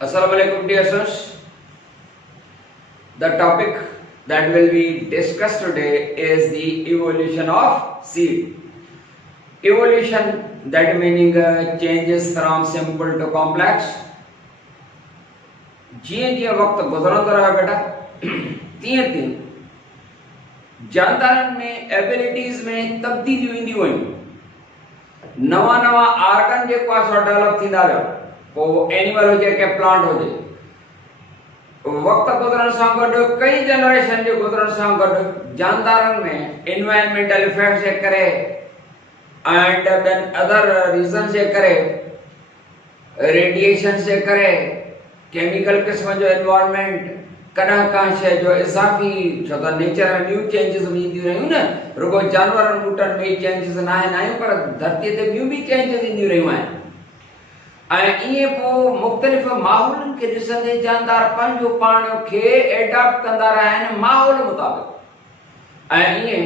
Assalamu alaikum dear students. The topic that will be discussed today is the evolution of seed. Evolution, that meaning changes from simple to complex. जीअं जीअं वक्त गुज़रंदो रहे बेटा तीअं तीअं जानदारनि में एबिलिटीज़ में तब्दीलियूं ईंदियूं वयूं। नवा नवा ऑर्गन जेको आहे सो डेवलप थींदा विया। पोइ एनिमल हुजे के प्लांट हुजे, वक्त गुज़रण सां गॾु कई जनरेशन जे गुज़रण सां गॾु जानदारनि में एनवायरमेंटल इफेक्ट्स जे करे एंड देन अदर रीजन जे करे, रेडिएशन जे करे, केमिकल क़िस्म जो एनवायरमेंट, कॾहिं का शइ जो इज़ाफ़ी, छो त नेचर में ॿियूं चेंजिस बि ईंदियूं रहियूं न, रुगो जानवरनि ॿूटनि में चेंजिस न आहिनि पर धरतीअ ते ॿियूं बि चेंजिस ईंदियूं रहियूं आहिनि। ऐं ईअं पोइ मुख़्तलिफ़ माहौलनि खे ॾिसंदे जानदार पंहिंजो पाण खे एडॉप्ट कंदा रहिया आहिनि माहौल मुताबिक़। ऐं ईअं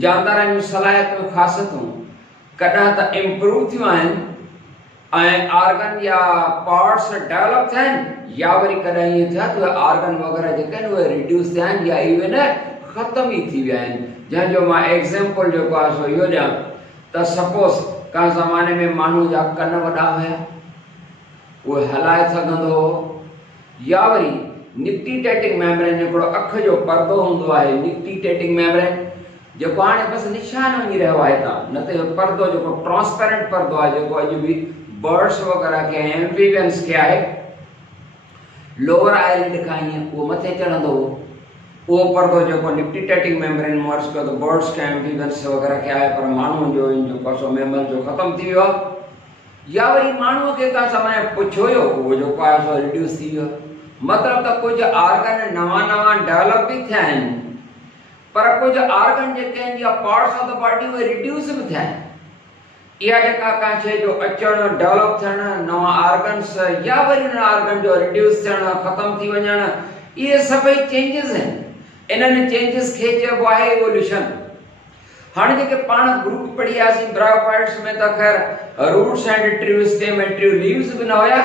जानदारनि जूं सलाहियतूं ख़ासियतूं कॾहिं त इम्प्रूव थियूं आहिनि ऐं ऑर्गन या पार्ट्स डेवलप थिया आहिनि, या वरी कॾहिं ईअं थिया त ऑर्गन वग़ैरह जेके आहिनि उहे रिड्यूस थिया आहिनि या इवन ख़तम ई थी विया आहिनि। जंहिंजो मां एग्ज़ाम्पल जेको आहे सो इहो ॾियां त सपोज़ का ज़माने में माण्हू जा कन वॾा हुया, उहे हलाए सघंदो हो, या वरी निक्टीटेटिंग मेम्ब्रेन हिकिड़ो अख जो पर्दो हूंदो आहे, निक्टीटेटिंग मेम्ब्रेन जेको हाणे बसि निशान वञी रहियो आहे हितां, न त इहो पर्दो जेको ट्रांसपेरेंट पर्दो आहे जेको अॼु बि बर्ड्स वग़ैरह खे एम्फीबियंस खे आहे, लोअर आईलिड खां ईअं उहो मथे चढ़ंदो हो, उहो पर्दो जेको निक्टीटेटिंग मेम्ब्रेन मर्ज कयो त बर्ड्स खे एम्फीबियंस वग़ैरह खे आहे, पर माण्हुनि जो जेको सो मेमल जो ख़तमु थी वियो आहे। या वरी माण्हूअ खे का समय पुछो हुयो, उहो जेको आहे सो रिड्यूस थी वियो। मतिलबु त कुझु ऑर्गन नवां नवां डेवलप बि थिया आहिनि, पर कुझु ऑर्गन जेके आहिनि या पार्ट्स ऑफ द बॉडी उहे रिड्यूस बि थिया आहिनि। इहा जेका का शइ जो अचणु, डेवलप थियणु, नवां ऑर्गन्स या वरी उन ऑर्गन जो रिड्यूस थियणु, ख़तमु थी वञणु, इहे सभई चेंजिस आहिनि। इन्हनि चेंजिस खे चइबो आहे इवोल्यूशन। हाणे जेके पाण ग्रुप पढ़ियासीं ब्रायोफाइट्स में त ख़ैर roots and true stem and true leaves बि न हुया,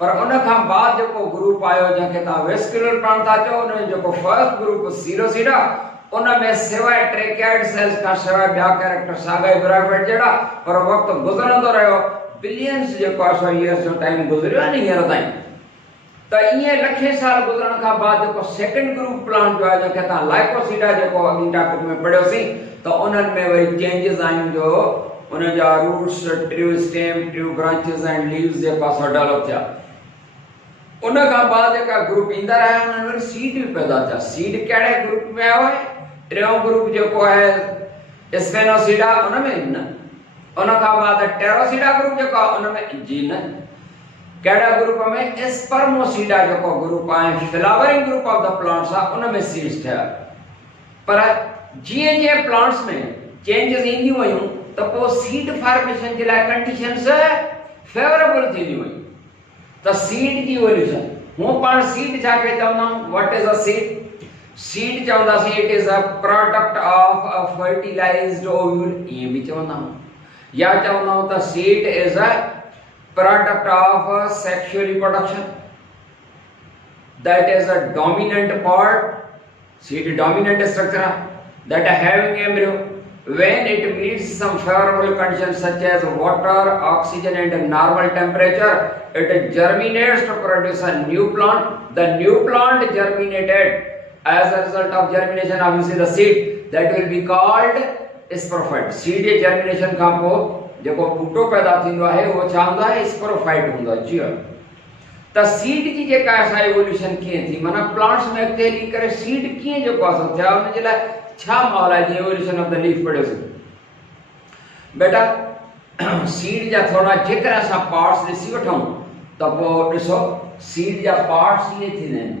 पर उन खां बाद जेको ग्रुप आयो जंहिंखे तव्हां वेस्कुलर प्लांट था चओ, उन जेको फर्स्ट ग्रुप सीरोसीडा, उन में सिवाय ट्रेकियाइड सेल्स खां सवाइ ॿिया कैरेक्टर साॻा ई ब्रायोफाइट जहिड़ा, पर वक़्तु गुज़रंदो रहियो, बिलियंस जेको आहे सो ईयर्स जो टाइम गुज़रियो आहे न हींअर ताईं। त ईअं लखे साल गुज़रण खां बाद जेको सेकंड ग्रुप प्लांट जो आहे जंहिंखे तव्हां लाइकोसीडा जेको अॻिए टॉपिक में पढ़ियोसीं, त उन्हनि में वरी चेंजिस आहिनि जो उन जा roots, true stem, true branches and leaves जेको आहे सो डेवलप थिया। उन खां बाद जेका ग्रुप ईंदा रहिया उन्हनि वरी सीड बि पैदा थिया। सीड कहिड़े ग्रुप में आयो आहे? टियों ग्रुप जेको आहे स्पेनोसीडा, उन में न। उन खां बाद टेरोसीडा ग्रुप जेको आहे उन में जी न। कहिड़ा ग्रुप में? स्पर्मोसीडा जेको ग्रुप आहे, flowering group of the plants आहे, उन में सीड्स थिया। पर जीअं जीअं प्लांट्स में चेंजिस ईंदियूं वयूं त पोइ सीड फॉर्मेशन जे लाइ कंडीशंस फेवरेबल थींदियूं वयूं। त सीड जी इवोल्यूशन, हूअं पाण सीड छाखे चवंदा आहियूं? What is a seed? Seed चवंदासीं it is a product of a fertilised ovule, ईअं बि चवंदा आहियूं, या चवंदा आहियूं त seed is a product of sexual reproduction, that is a dominant part, seed dominant structure that having embryo, when it meets some favorable conditions such as water, oxygen and normal temperature, it germinates to produce a new plant. The new plant germinated. As a result of germination of the seed, that will be called sporophyte. seed J germination खां पोइ जेको बूटो पैदा थींदो आहे उहो छा हूंदो आहे? Sporophyte हूंदो आहे। जी त सीड जी जेका असां इवोल्यूशन कीअं थी, माना प्लांट्स में अॻिते हली करे सीड कीअं जेको आहे थिया, उन जे लाइ छा माहौल आहे? जीअं इवोल्यूशन ऑफ द लीफ पढ़ियोसीं बेटा। सीड जा थोरा जेकर असां पार्ट्स ॾिसी वठूं त पोइ ॾिसो सीड जा पार्ट्स ईअं थींदा आहिनि।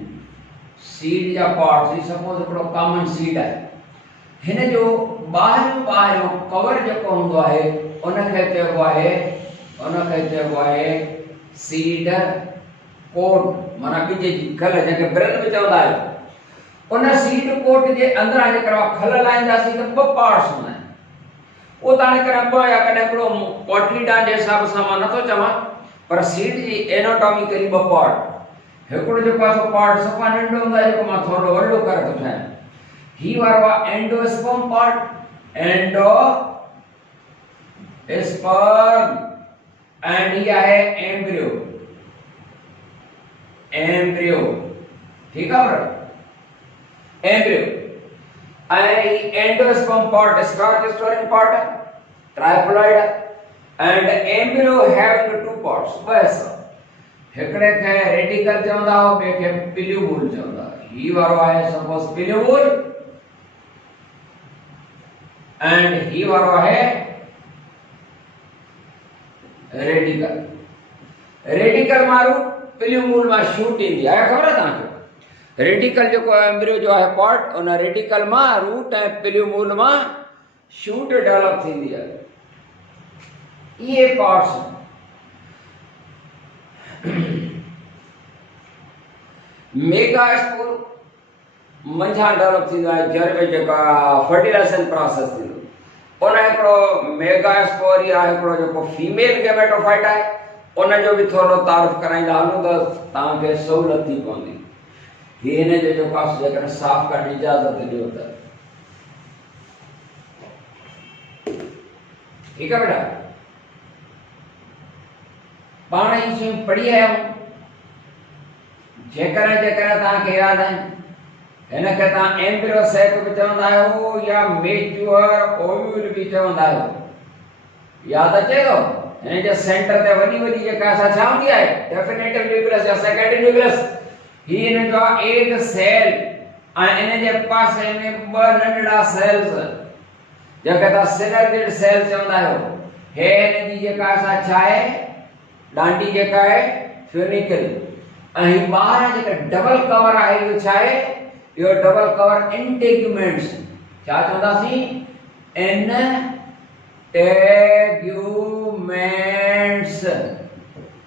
सीड जा पार्ट्स, सपोज हिकिड़ो कॉमन सीड आहे, हिन जो ॿाहिरियों कवर जेको हूंदो आहे उनखे चइबो आहे सीड कोट, माना ॿिज जी खल, जंहिंखे ब्रेल में चवंदा आहियो। उन सीड कोट जे अंदरां जेकर खल लाहींदासीं त ॿ पार्ट्स हूंदा आहिनि। उहो त हाणे कॾहिं ॿ या कॾहिं हिकिड़ो पोटलीडान जे हिसाब सां मां नथो चवां, पर सीड जी एनाटॉमिकली ॿ पार्ट, हिकिड़ो जेको आहे सो पार्ट सफ़ा नंढो हूंदो आहे जेको मां थोरो वॾो करे थो ठाहियां, ही वारो आहे endosperm part, endosperm, and he आहे एम्ब्रियो, ठीक है, embryo and endosperm part starch storing part triploid and embryo having two parts, बस हिकड़े खे रेडिकल चवंदा हो, ॿिए खे पिल्यूबुल चवंदा, ही वारो आहे सपोज पिल्यूबुल एंड ही वारो आहे रेडिकल, रेडिकल मारू पिल्यूबुल में शूट ईंदी आहे, ख़बर आहे तव्हांखे, रेडिकल जो एम्ब्रियो जो है पार्ट उन रेडिकल में रूट है पिल्यूबुल में शूट डेवलप थी है, ये पार्ट्स मेगास्पोर मंझा डेवलप थी है, जड़ में जो फर्टिलाइजेशन प्रोसेस थी उन एकड़ो मेगास्पोर या एकड़ो जो फीमेल गैमेटोफाइट है उन जो भी थोड़ो तारुफ कराइंदा हलूं तो तव्हांखे सहूलियत थी पवंदी, हिन जो पास जेकर साफ करने इजाजत ॾियो त, ठीक है बेटा, पाण ई शयूं पढ़ी आहियूं, जेकर तव्हांखे यादि आहिनि, हिनखे तव्हां एम्ब्रियो सेक बि चवंदा आहियो या मेच्योर ओव्यूल बि चवंदा आहियो, यादि अचे थो, हिन जे सेंटर ते वॾी वॾी जेका असां छा हूंदी आहे डेफिनेटिव न्यूक्लियस या सेकेंडरी न्यूक्लियस, ही इन जो एक सेल इन जे पासे में ॿ नंढड़ा सेल्स जेके ता सिनर्जिड सेल चवंदा आहियो, हे इन जी जेका असां छा आहे डांडी जेका आहे फ्यूनिकल, ऐं ॿाहिरां जेका डबल कवर आहे इहो छा आहे, इहो डबल कवर इंटेग्यूमेंट्स, छा चवंदासीं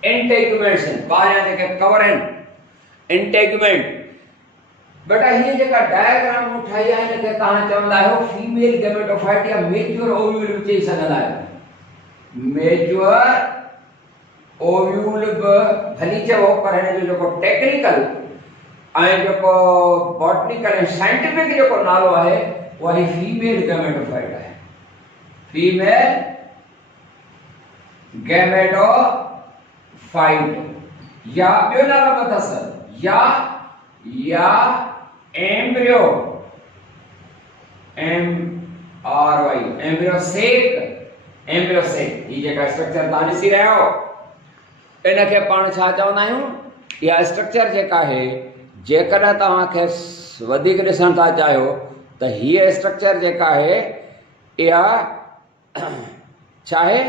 इंटेग्यूमेंट्स, ॿाहिरां जेके कवर आहिनि इंटेगमेंट, बेटा ये जेका डायग्राम में ठाई है इनके तव्हां चवंदा आहियो फीमेल गैमेटोफाइट या मेच्योर ओव्यूल भी चई सघंदा आहियो, मेच्योर ओव्यूल बि भली चवो, पर हिन जो जेको टेक्निकल ऐं जेको बॉटनिकल ऐं साइंटिफिक जेको नालो आहे उहा ही फीमेल गैमेटोफाइट आहे, फीमेल गैमेटोफाइट या ॿियो नालो अथसि या एम्ब्रियो, MRY एम्ब्रियोसेक, ये जेका स्ट्रक्चर तव्हां ॾिसी रहिया आहियो इनखे पाण छा चवंदा आहियूं, इहा स्ट्रक्चर जेका आहे जेकॾहिं तव्हांखे वधीक ॾिसण था चाहियो त हीअ स्ट्रक्चर जेका आहे इहा छा आहे,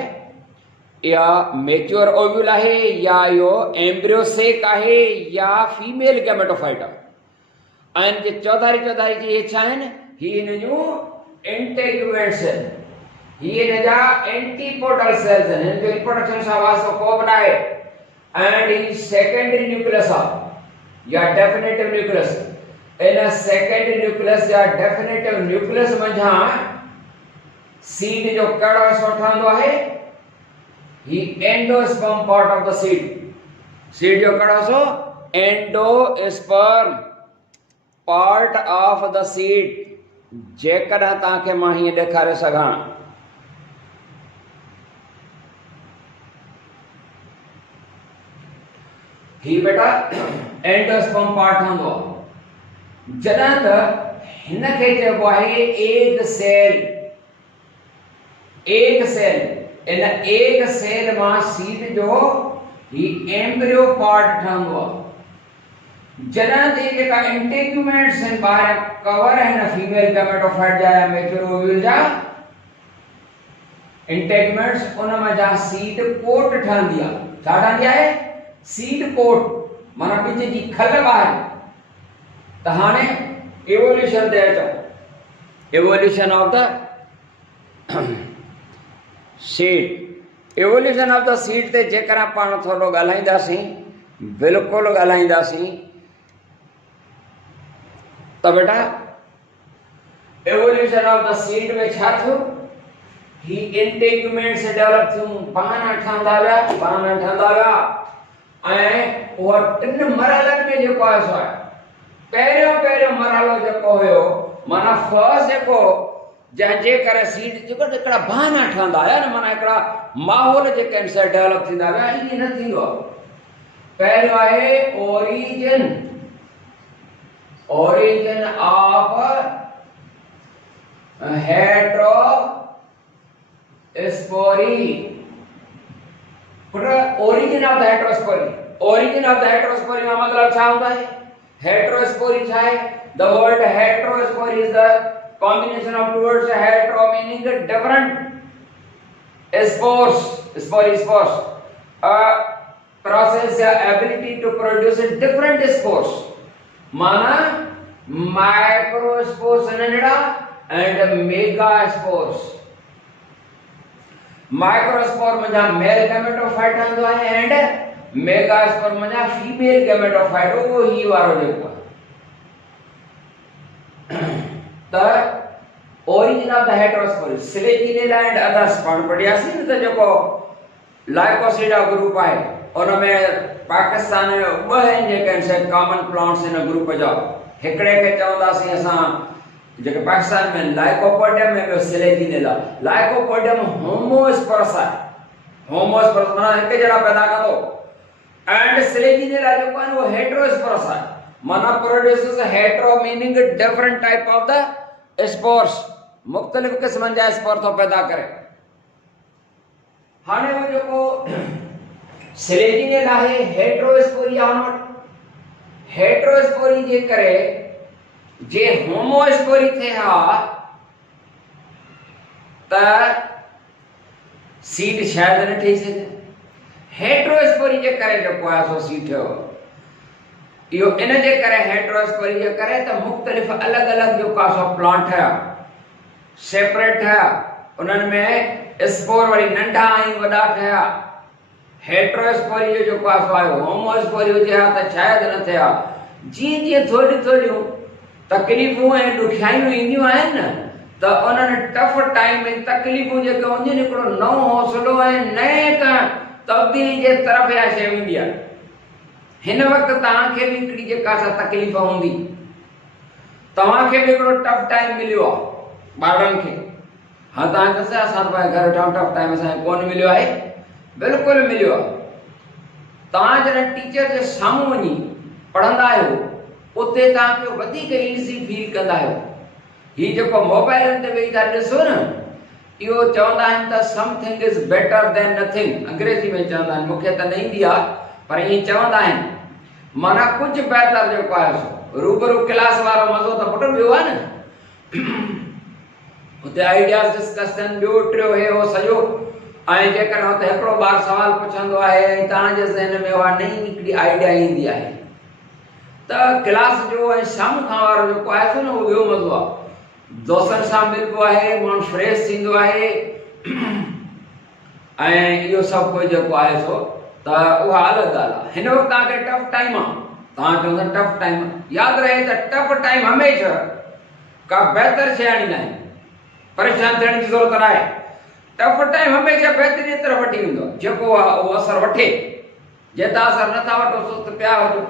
या मेच्योर ओव्यूल है या यो एम्ब्रियोसेक है या फीमेल गैमेटोफाइट है, एंड जे चौधारी जी ये छा आहिनि, ही इन जो इंटेग्यूमेंट्स आहिनि, ही इन जा एंटीपोडल सेल्स आहिनि, हिन जो रिप्रोडक्शन सां वास्तो को बि न आहे, एंड ही सेकेंडरी न्यूक्लियस आहे या डेफिनेटिव न्यूक्लियस, इन सेकेंडरी न्यूक्लियस या डेफिनेटिव न्यूक्लियस मंझां सीड जो कहिड़ो हिसो ठहंदो आहे, ही endosperm part of the seed, seed जो कड़ा सो endosperm part of the seed, जेकर ताके मां ही देखारे सघां, ही बेटा एंडोस्पर्म पार्ट हूंदो, जॾहिं त हिनखे चइबो आहे एग सेल, इन एक सेल में सीड जो ही एम्ब्रियो पार्ट ठहंदो आहे, जॾहिं ते जेका इंटेग्यूमेंट्स आहिनि ॿाहिरि कवर आहिनि फीमेल गैमेटोफाइट जा या मेच्योर ओव्यूल जा इंटेग्यूमेंट्स, उन में जा सीड कोट ठहंदी आहे, छा ठहंदी आहे, सीड कोट, माना बीज जी खल ॿाहिरि, त हाणे इवोल्यूशन ते अचो, evolution of the seed, evolution of the seed ते जेकर पाण थोड़ो ॻाल्हाईंदासीं, बिल्कुलु ॻाल्हाईंदासीं, त बेटा एवोल्यूशन ऑफ द सीड में छा थियो, ही इंटेगमेंट से डेवलप थियूं बहाना ठहंदा विया ऐं उहा टिन मरहलनि में जेको आहे सो आहे पहिरियों मरहलो जेको हुयो माना फर्स्ट जेको जंहिंजे करे सीड जेको हिकिड़ा बहाना ठहंदा आया न माना हिकिड़ा माहौल जेके आहिनि से डेवलप थींदा विया ईअं न थींदो आहे। पहिरियों आहे origin of heterospory. origin of the heterospory का मतलब क्या होता है? heterospory क्या है? The word heterospory is the combination of two words hetero meaning different, spores, a process ability to produce different spores. Mana microspores and megaspores. Microspore मजा male gametophyte हूंदो आहे and megaspore मजा female gametophyte वो ही वारो जेको त origin of the heterospory Selaginella and others पाण पढ़ियासीं न त जेको लाइकोसिडा ग्रुप आहे उनमें पाकिस्तान में ॿ आहिनि जेके आहिनि कॉमन प्लांट्स इन ग्रुप जा। हिकिड़े खे चवंदासीं असां जेके पाकिस्तान में लाइकोपोडियम में ॿियो सिलेजिनेला। लाइकोपोडियम होमोस्पर्स आहे, होमोस्पर्स माना हिक जहिड़ा पैदा कंदो एंड सिलेजिनेला जेको आहे उहो हेटेरोस्पर्स आहे माना produces hetero meaning different type of the spores, मुख़्तलिफ़ क़िस्मनि जा स्पोर थो पैदा करे। हाणे वो जेको सिलेजिनेला है हेटेरोस्पोरी या नॉट हेटेरोस्पोरी जे करे जे होमोस्पोरी थे हा त सीड शायद न ठही सके। हेटेरोस्पोरी जे करे जेको आहे सो सीड थियो इहो इन जे करे हेटेरोस्पोरी जे करे त मुख़्तलिफ़ अलग अलग जो का सो प्लांट है सेपरेट है उन्हनि में स्पोर वरी नंढा ऐं वॾा ठहिया। हेटेरोस्पोरी जो जेको आहे होमोस्पोरी हुजे हा त शायद न थिया। जीअं जीअं थोड़ियूं तकलीफ़ूं ऐं ॾुखियाइयूं ईंदियूं आहिनि न त उन्हनि टफ टाइम में तकलीफ़ूं जेके हूंदियूं आहिनि हिकिड़ो नओं हौसलो ऐं नए तब्दीली जे तरफ़ या शइ वेंदी आहे। हिन वक़्तु तव्हांखे बि हिकिड़ी जेका सा तकलीफ़ हूंदी तव्हांखे बि हिकिड़ो टफ टाइम मिलियो आहे ॿारनि खे। हाँ तव्हांखे असां घर वेठा टफ टाइम असांखे कोन मिलियो आहे, बिल्कुलु मिलियो आहे। तव्हां जॾहिं टीचर जे साम्हूं वञी पढ़ंदा आहियो उते तव्हांखे वधीक ईज़ी फील कंदा आहियो। हीउ जेको मोबाइलनि ते वेही था ॾिसो न इहो चवंदा आहिनि त something is better than nothing, अंग्रेज़ी में चवंदा आहिनि, मूंखे त न ईंदी आहे पर ईअं चवंदा आहिनि माना कुझु बहितर जेको आहे सो रूबरू क्लास वारो मज़ो त पुटु ॿियो आहे न। उते आइडियाज़ डिस्कस थियनि, ॿियो टियों हे हो सॼो ऐं जेकॾहिं हुते हिकिड़ो ॿार सवाल पुछंदो आहे ऐं तव्हांजे ज़हन में उहा नई हिकिड़ी आइडिया ईंदी आहे त क्लास जो ऐं साम्हूं खां वारो जेको आहे सो न उहो ॿियो मज़ो आहे। दोस्तनि सां मिलबो आहे, माण्हू फ्रेश थींदो आहे ऐं इहो सभु कुझु जेको आहे सो त उहा अलॻि ॻाल्हि आहे। हिन वक़्तु तव्हांखे टफ टाइम आहे, तव्हां चवंदा टफ टाइम, यादि रहे त टफ टाइम हमेशह का बहितर शइ आणींदा आहिनि, परेशान थियण जी ज़रूरत न आहे। टफ टाइम हमेशह बहितरीअ तरफ़ वठी वेंदो आहे, जेको आहे उहो असरु वठे। जेता असरु नथा वठो सुस्त पिया वठो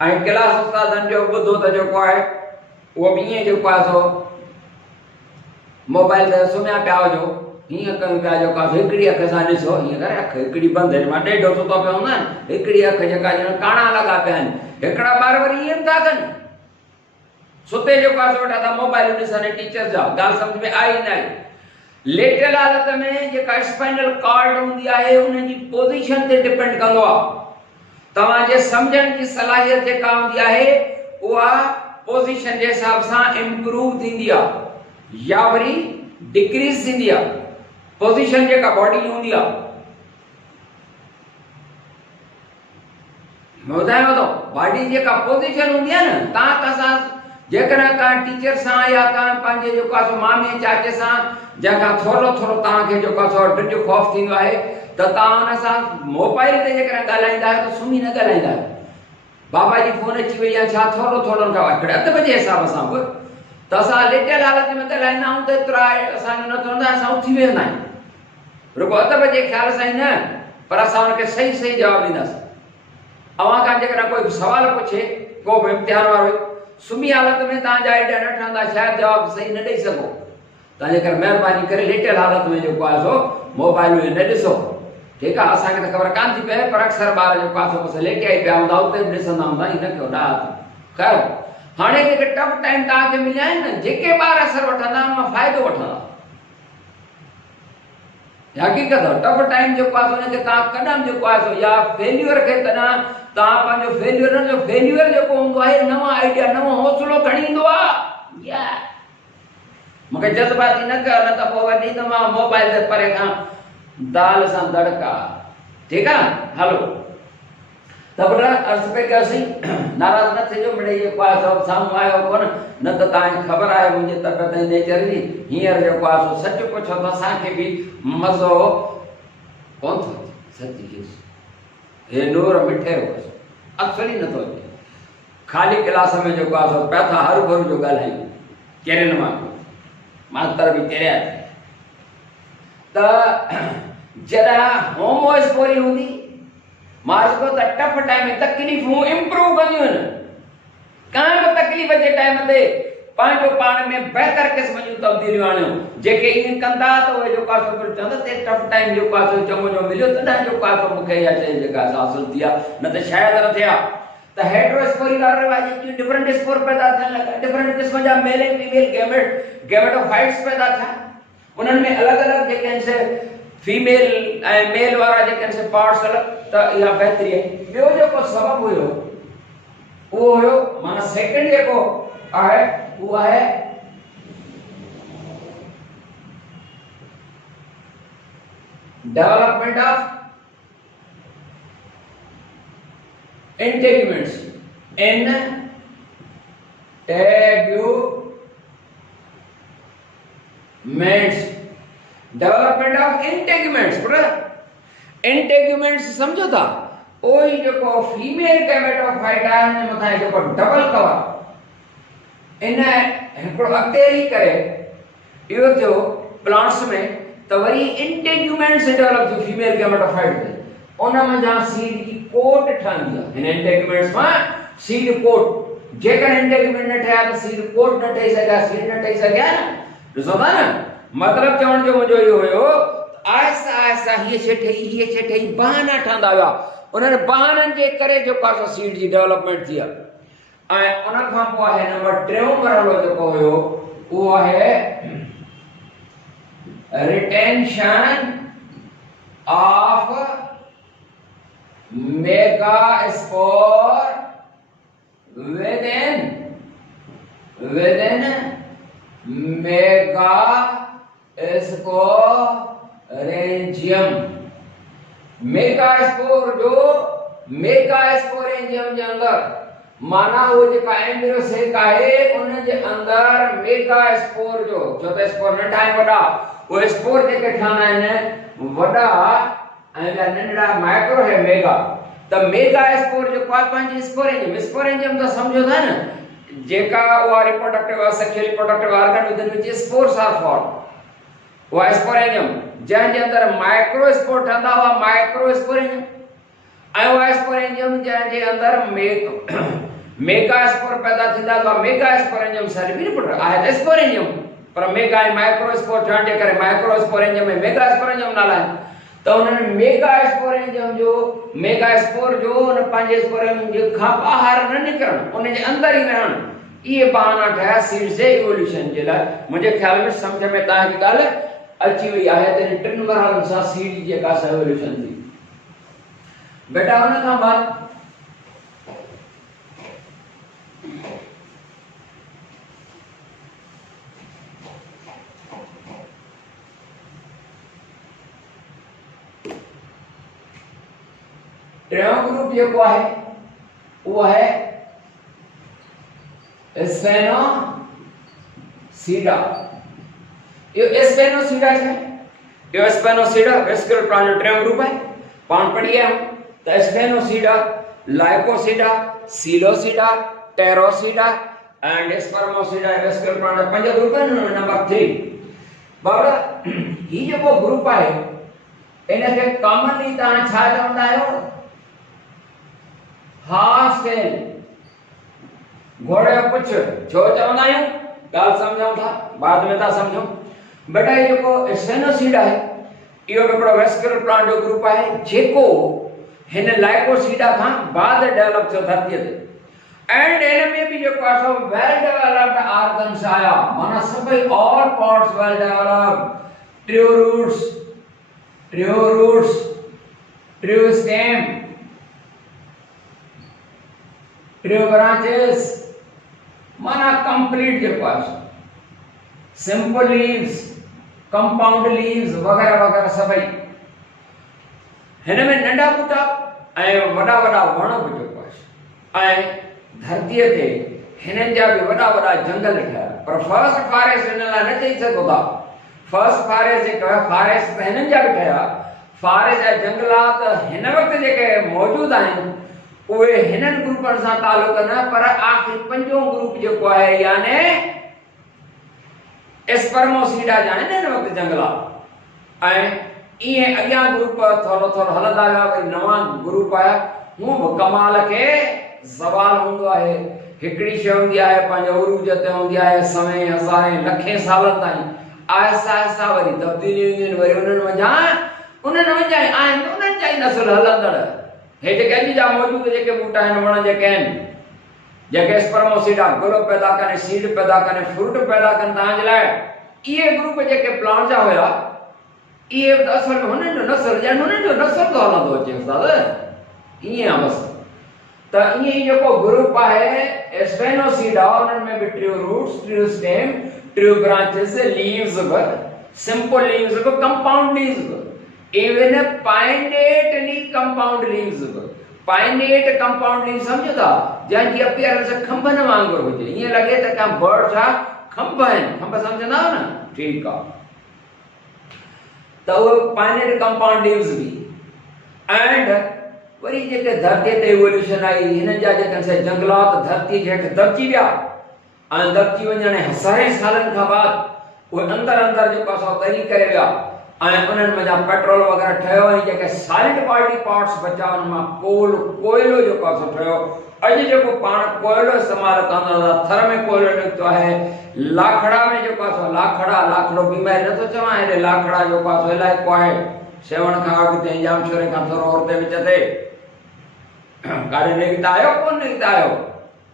ऐं क्लास उस्तादनि जो ॿुधो त जेको आहे उहो बि ईअं जेको आहे सो मोबाइल ते सुम्हिया पिया हुजो हीअं कयूं पिया जेको आहे हिकिड़ी अखि सां ॾिसो हीअं करे अखि हिकिड़ी बंदि मां ॾेढो सुतो पिया हूंदा आहिनि, हिकिड़ी अखि जेका ॼण काणा लॻा पिया आहिनि। हिकिड़ा ॿार वरी ईअं था कनि सुते जेको आहे सो वेठा था मोबाइल ॾिसनि, टीचर जा ॻाल्हि सम्झ में आई न आई। लेटल हालत में जेका स्पाइनल कॉर्ड हूंदी आहे उन जी पोजीशन ते डिपेंड कंदो आहे। तव्हांजे सम्झण जी सलाहियत जेका हूंदी आहे उहा पोजीशन जे हिसाब सां इम्प्रूव थींदी आहे या वरी डिक्रीज थींदी आहे। पोजीशन जेका बॉडी जी हूंदी आहे मैं ॿुधायांव थो, बॉडी जेका पोजीशन हूंदी आहे न तव्हां सां जेकॾहिं तव्हां टीचर सां या तव्हां पंहिंजे जेको आहे मामी चाचे सां जंहिंखां थोरो तव्हांखे जेको आहे सो ॾुध ख़ौफ़ थींदो आहे त तव्हां हुन सां मोबाइल ते जेकॾहिं ॻाल्हाईंदा आहियो त सुम्ही न ॻाल्हाईंदा आहियो। बाबा जी फोन अची वई आहे छा थोरो खां हिकिड़े 8 बजे हिसाब सां बि त असां लेटियल हालत में ॻाल्हाईंदा आहियूं त एतिरा असांजो न थींदो आहे, असां उथी वेंदा आहियूं रुगो अदब जे ख़्याल सां ई न, पर असां हुनखे सही सही जवाबु ॾींदासीं। अव्हां खां जेकॾहिं कोई सुवाल पुछे, को बि इम्तिहान वारो सुम्ही हालत में तव्हांजा आइडिया न ठहंदा, शायदि जवाबु सही न ॾेई सघो, तव्हां जेकर महिरबानी करे लेटियल हालत में जेको आहे सो मोबाइल में न ॾिसो, ठीकु आहे। असांखे त ख़बर कान थी पए, पर अक्सर ॿार जेको आहे सो बसि लेटिया ई पिया हूंदा, उते बि ॾिसंदा हूंदा, इन कयो ॾाढो ख़ैर। हाणे जेके टफ टाइम तव्हांखे मिलिया आहिनि न, जेके ॿार असर वठंदा उन मां फ़ाइदो वठंदा। हक़ीक़त टफ टाइम जेको आहे हुनखे तव्हां कदम जेको आहे सो या फेल्यूअर खे तव्हां पंहिंजो फेल्यूअर जेको हूंदो आहे, नवां आइडिया नवो हौसलो खणी ईंदो आहे। मूंखे जज़्बाती न कर, न त पोइ वरी त मां मोबाइल ते परे खां दाल सां दड़का, ठीकु आहे। हलो त बेटा अर्ज़ पे कयोसीं, नाराज़ न थिजो, मिड़ई जेको आहे सो साम्हूं आयो कोन, न त तव्हांखे ख़बर आहे मुंहिंजी तबियत ऐं नेचर जी। हींअर जेको आहे सो सच पुछो त असांखे बि मज़ो कोन थो अचे, सची हे नूर मिठे रोज़ अक्सर ई नथो अचे। ख़ाली क्लास में जेको आहे सो पिया था हरू भरू जो ॻाल्हायूं, कहिड़े मां मास्तर बि कहिड़ा त जॾहिं होमोस्पोरी हूंदी, मां चयो त टफ टाइम में तकलीफ़ूं इम्प्रूव कंदियूं आहिनि। कंहिं बि तकलीफ़ जे टाइम ते पंहिंजो पाण में बहितर क़िस्म जूं तब्दीलियूं आणियूं, जेके ईअं कंदा त उहे जेको आहे सो चवंदा ते टफ टाइम जेको आहे सो चङो जो मिलियो, तॾहिं जेको आहे सो मूंखे इहा शइ जेका हासिल थी आहे, न त शायदि न थिया। त हेटरोस्पोरी वारा रिवाज डिफरेंट स्पोर पैदा थियण लॻा, डिफरेंट क़िस्म जा मेल ऐं फीमेल गेमेटोफाइट्स पैदा थिया। उन्हनि में अलॻि अलॻि जेके आहिनि से फीमेल ऐं मेल वारा जेके आहिनि से पार्ट्स अलॻि, त इहा बहितरी आहे। ॿियो जेको सबबु हुयो उहो हुयो, माना सेकेंड जेको आहे उहो आहे development of integuments, development of integuments. Integuments समझो था, ओही जेको फीमेल गेमेटोफाइट आहे हुन मथां जेको डबल कवर इन हिकिड़ो अॻिते ई करे इहो थियो प्लांट्स में, त वरी इंटेग्यूमेंट्स डेवलप थियो फीमेल गेमेटोफाइट ते, उन मंझां सीड जी कोट ठहंदी आहे। हिन इंटेग्यूमेंट्स मां सीड कोट, जेकर इंटेग्यूमेंट न ठहिया त सीड कोट न ठही सघिया, सीड न ठही सघिया न, ॾिसो था न। मतिलबु चवण जो मुंहिंजो इहो हुयो, आहिस्ता आहिस्ता हीअ शइ ठही बहाना ठहंदा विया, उन्हनि बहाननि जे करे जेको आहे सो सीड जी डेवलपमेंट थी आहे। ऐं उन खां पोइ आहे नंबर 3 मरहलो जेको हुयो उहो आहे retention of megaspore within megasporangium. Megaspore जो मेगास्पोरेंजियम जे अंदर, माना वो जेका एम्ब्रियोसेक आहे उन जे अंदर मेगास्पोर जो, छो त स्पोर नंढा ऐं वॾा, उहे स्पोर जेके ठहंदा आहिनि वॾा ऐं ॿिया नंढड़ा माइक्रो है मेगा। त मेगास्पोर जेको आहे पंहिंजी स्पोरेंजियम त सम्झो था न, जेका उहा reproductive sexually reproductive organ within which spores are form, उहा स्पोरेंजियम जंहिंजे अंदर माइक्रो स्पोर ठहंदा हुआ, माइक्रो स्पोरेंजियम। ऐं उहा स्पोरेंजियम जंहिंजे अंदर मेगा स्पोर पैदा थींदा, त मेगा स्पोरेंजियम सारी बि रिपोर्ट आहे त स्पोरेंजियम, पर मेगा ऐं माइक्रो स्पोर ठहण जे करे माइक्रो स्पोरेंजियम ऐं मेगा स्पोरेंजियम नाला आहिनि। त उन्हनि मेगा स्पोर जो उन पंहिंजे स्पोरेंजियम खां ॿाहिरि न निकिरणु, उन जे अंदर ई रहणु, इहे बहाना ठहिया सीड जे इवोल्यूशन जे लाइ। मुंहिंजे ख़्याल में सम्झ में तव्हांजी ॻाल्हि अची वई आहे त 3 मरहलनि सां सीड जी जेका इवोल्यूशन थी। बेटा उन खां बाद टियों ग्रुप जेको आहे उहो आहे स्पेनोसीडा। इहो स्पेनोसीडा छा आहे? इहो स्पेनोसीडा वेस्कुलर प्लांट जो टियों ग्रुप आहे। पाण पढ़ी आया त स्पेनोसीडा, लाइकोसीडा, सीलोसीडा, टेरोसीडा एंड स्पर्मोसीडा वेस्कुलर प्लांट 5 ग्रुप आहिनि नंबर 3 बाबा ही जेको ग्रुप आहे इनखे कॉमनली तव्हां छा चवंदा आहियो हॉस्टेल घोड़े जो पुछ छो चवंदा आहियूं ॻाल्हि सम्झूं था बाद में था सम्झूं बेटा ये जेको स्टेनोसीडा आहे इहो हिकिड़ो वेस्कुलर प्लांट जो ग्रुप आहे जेको हिन लाइकोसीडा खां बाद डेवलप थियो धरतीअ ते एंड इन में भी जेको आहे वेल डेवलप्ड ऑर्गन्स आया माना सभई all parts well developed true roots true stem true branches माना कंप्लीट जेको आहे सिंपल लीव्स कंपाउंड लीव्स वगैरह वगैरह सभई हिन में नंढा बूटा ऐं वॾा वॾा वण बि जेको आहे ऐं धरतीअ ते हिननि जा बि वॾा वॾा जंगल ठहिया पर फर्स्ट फॉरेस्ट हिन लाइ न चई सघो था फर्स्ट फॉरेस्ट जेको आहे फॉरेस्ट त हिननि जा बि ठहिया फॉरेस्ट जा जंगलात हिन वक़्तु जेके मौजूदु आहिनि उहे हिननि ग्रुपनि सां तालुक न पर आख़िर पंजो ग्रुप जेको आहे याने स्पर्मोसीडा जा आहिनि हिन वक़्तु जंगलात ऐं इएं अॻियां ग्रुप थोरो थोरो हलंदा विया वरी नवां ग्रुप आया हूअं बि कमाल खे सवाल हूंदो आहे हिकिड़ी शइ हूंदी आहे पंहिंजे उरूज ते हूंदी आहे समय हज़ारे लखे सालनि ताईं आहिस्ता आहिस्ता वरी तब्दीलियूं ईंदियूं आहिनि वरी उन्हनि वञा आहिनि उन्हनि जा ई नसुल हलंदड़ हे जेके अॼु जा मौजूदु जेके बूटा आहिनि वण जेके आहिनि जेके स्पर्मोसीडा गुल पैदा कनि सीड पैदा कनि फ्रूट पैदा कनि तव्हांजे लाइ इहे ग्रुप जेके प्लांट जा हुया इहे असल में हुननि जो नसुल ॼण हुननि जो नसुल थो हलंदो अचे उस्ताद ईअं आहे बसि त ईअं ई जेको ग्रुप आहे स्पेनोसीडा उन्हनि में बि true roots true stem true branches leaves बि सिंपल लीव्स बि कंपाउंड लीव्स बि इवन पाइनेटली कंपाउंड लीव्स बि पाइनेट कंपाउंड लीव्स सम्झो था जंहिंजी अपीयरेंस खंभनि वांगुरु हुजे ईअं लॻे त का बर्ड छा खंभ आहिनि खंभ सम्झंदा आहियो न ठीकु आहे त उहे पाइनेट कंपाउंड लीव्स बि एंड वरी जेके धरती ते इवोल्यूशन आई हिन जा जेके से जंगलात धरती जे हेठि दबजी विया ऐं दबजी वञण हज़ारे सालनि खां बाद उहे अंदर अंदर जेको असां ॻरी करे विया ऐं उन्हनि में जा पेट्रोल वग़ैरह ठहियो ऐं जेके सॉलिड बॉडी पार्ट्स बचा उन मां कोयलो जेको असां ठहियो अॼु जेको पाण कोयलो इस्तेमालु कंदा था थर में कोयलो निकितो आहे लाखड़ा में जेको आहे लाखड़ो बीमारी नथो चवां हेॾे लाखड़ा जेको आहे इलाइक़ो आहे सेवण खां अॻिते जामशोरे खां थोरो औरते विच ते काॾे निकिता आहियो कोन निकिता आहियो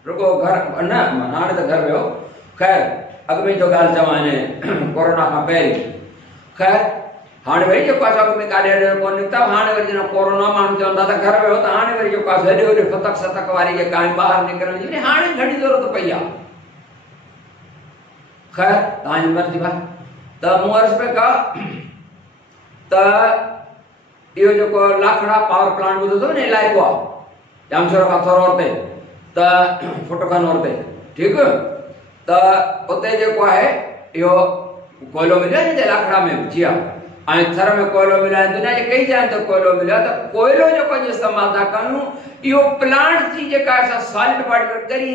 रुगो घर न हाणे त घर वियो ख़ैर अॻु में जो ॻाल्हि चवां हिन कोरोना खां पहिरीं ख़ैर हाणे वरी जेको आहे अॻु में काॾे हेॾे कोन निकिता हाणे वरी जॾहिं कोरोना माण्हू चवंदा त घर वियो त हाणे वरी जेको आहे हेॾे होॾे फतक सतक वारी जेका आहे ॿाहिरि निकिरण जी हाणे घणी ज़रूरत पई आहे ख़ैर तव्हांजी मर्ज़ी भाई त मूं अर्ज़ु पियो कयां त इहो जेको लाखड़ा पावर प्लांट ॿुधो अथव न इलाइक़ो आहे जामशोर खां थोरो औरते त फुट खनि औरते ठीकु त उते जेको आहे इहो कोयलो मिलियो न लाखड़ा में जी हा ऐं थर में कोयलो मिलियो आहे दुनिया जे कई जॻहियुनि ते कोयलो मिलियो आहे त कोयलो जेको अॼु इस्तेमालु था कयूं इहो प्लांट जी जेका असां सॉलिड बॉडी ॻरी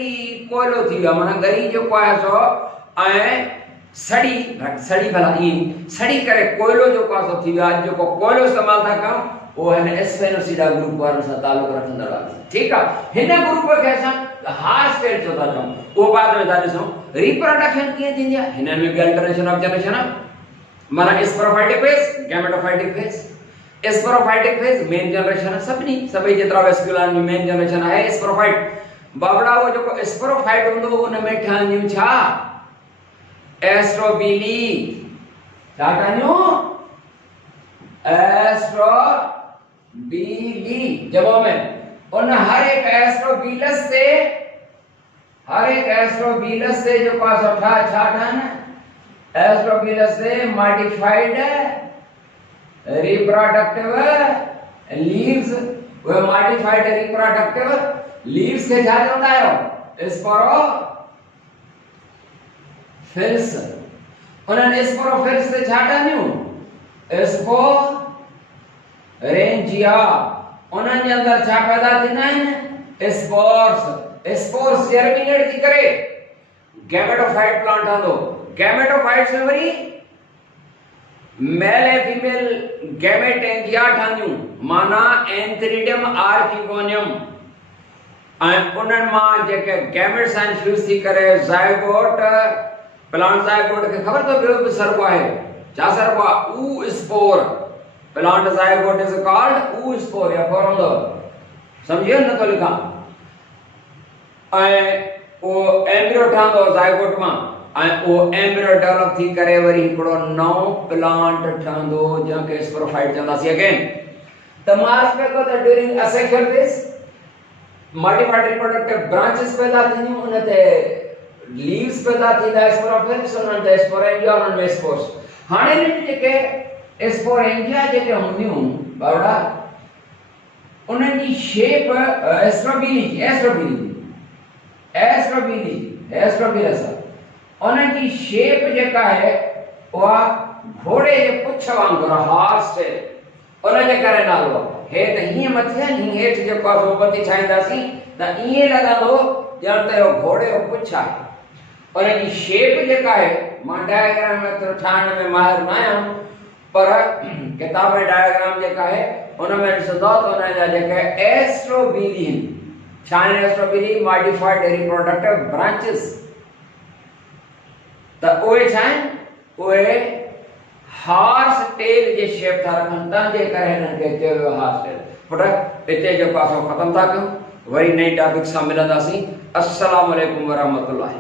कोयलो थी वियो आहे माना ॻरी जेको आहे सो ऐं सड़ी भला ईअं सड़ी करे कोयलो जेको आहे सो थी वियो आहे जेको कोयलो इस्तेमालु था कयूं उहो हिन स्पेनोसीडा ग्रुप वारनि सां तालुक रखंदड़ आहे ठीकु आहे हिन ग्रुप खे असां हॉस्टेल छो था चऊं उहो बाद में था ॾिसूं रिप्रोडक्शन कीअं थींदी आहे हिननि में बि अल्टरनेशन ऑफ जनरेशन आहे माना sporophytic phase gametophytic phase sporophytic phase main generation है सभी जेतिरा वेस्कुलर जी मेन जनरेशन है स्पोरोफाइट बाबड़ा वो जो स्पोरोफाइट हूंदो उन में ठहंदियूं छा एस्ट्रोबिली छा ठहंदियूं एस्ट्रोबिली जवाब में उन हर एक एस्ट्रोबिलस से जो पास उठा छा ठहन एस्ट्रोबिलस से मॉडिफाइड रिप्रोडक्टिव लीव्स वो मॉडिफाइड रिप्रोडक्टिव लीव्स के छा चवंदा आहियो स्पोरोफिल्स उन्हनि स्पोरोफिल्स से छा ठहंदियूं स्पोरेंजिया उन्हनि जे अंदर छा पैदा थींदा आहिनि स्पोर्स जर्मिनेट थी करे गैमेटोफाइट प्लांट ठहंदो। गैमेटोफाइट से वरी मेल ऐं फीमेल गैमेटेंजिया ठहंदियूं, माना एंथ्रीडियम आर्किगोनियम, ऐं उन्हनि मां जेके गैमेट्स आहिनि फ्यूज़ थी करे ज़ाइगोट, प्लांट ज़ाइगोट खे ख़बर अथव ॿियो बि सरबो आहे, छा सरबो आहे? ऊ spore. Plant zygote is called ऊ स्पोर या फोरंदो, समझियो न तो लिखां। ऐं उहो एम्ब्रियो ठहंदो ज़ाइगोट मां, ऐं उहो एम्ब्रियो डेवलप थी करे वरी हिकिड़ो नओं प्लांट ठहंदो जंहिंखे स्पोरोफाइट चवंदासीं। अगेन त मार्च में को त during asexual phase multipart reproductive branches पैदा थींदियूं, उन ते लीव्स पैदा थींदा स्पोरोफिल्स, उन्हनि ते स्पोरेंजिया, उन्हनि में स्पोर्स। हाणे इन्हनि जेके स्पोरेंजिया जेके हूंदियूं बावड़ा, उन्हनि जी शेप एस्ट्रोबिलस, उन्हनि जी शेप जेका आहे उहा घोड़े जे पुछ वांगुरु हॉर्स टेल, उनजे करे नालो। हे त हीअं मथे हीअं हेठि जेको आहे मोमबत्ती ठाहींदासीं त ईअं लॻंदो ॼण त इहो घोड़े जो पुछ आहे। उनजी शेप जेका आहे, मां डायग्राम में ठाहिण में माहिर न आहियां, पर किताब में डायग्राम जेका आहे उन में ॾिसंदो त उनजा जेके एस्ट्रोबिली आहिनि, छा आहिनि एस्ट्रोबिली? Modified reproductive branches. त उहे छा आहिनि? उहे हॉर्स टेल जे शेप था रखनि, तंहिंजे करे हिननि खे चयो वियो हॉर्स टेल। पुट हिते जेको असां ख़तमु था कयूं, वरी नई टॉपिक सां मिलंदासीं। अस्सलाम वालेकुम वरहमतुल्लाह।